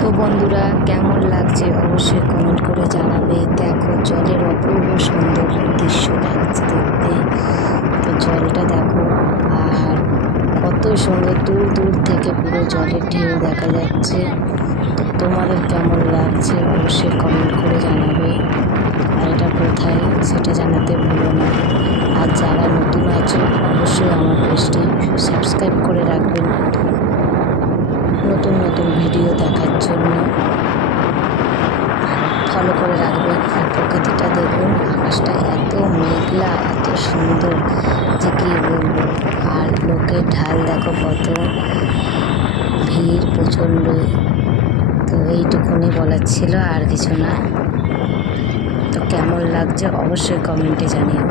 তো বন্ধুরা, কেমন লাগছে অবশ্যই কমেন্ট করে জানাবে। দেখো জলের অপূর্ব সুন্দর দৃশ্য লাগছে দেখতে। তো জলটা দেখো, আর কত সুন্দর দূর দূর থেকে পুরো জলের ঢেউ দেখা যাচ্ছে। তো তোমাদের কেমন লাগছে অবশ্যই কমেন্ট করে জানাবে। আর এটা কোথায় সেটা জানাতে ভুলো না। আর যারা নতুন আছো অবশ্যই আমার পেজটি সাবস্ক্রাইব করে রাখবেন নতুন নতুন ভিডিও দেখার জন্য, ফলো করে রাখবেন। আর প্রকৃতিটা দেখুন, আকাশটা এত মেঘলা, এত সুন্দর যে কী বলবো। আর লোকের ঢাল দেখো, কত ভিড় প্রচণ্ডই। তো এইটুকুনি বলার ছিল, আর কিছু না। তো কেমন লাগছে অবশ্যই কমেন্টে জানিও।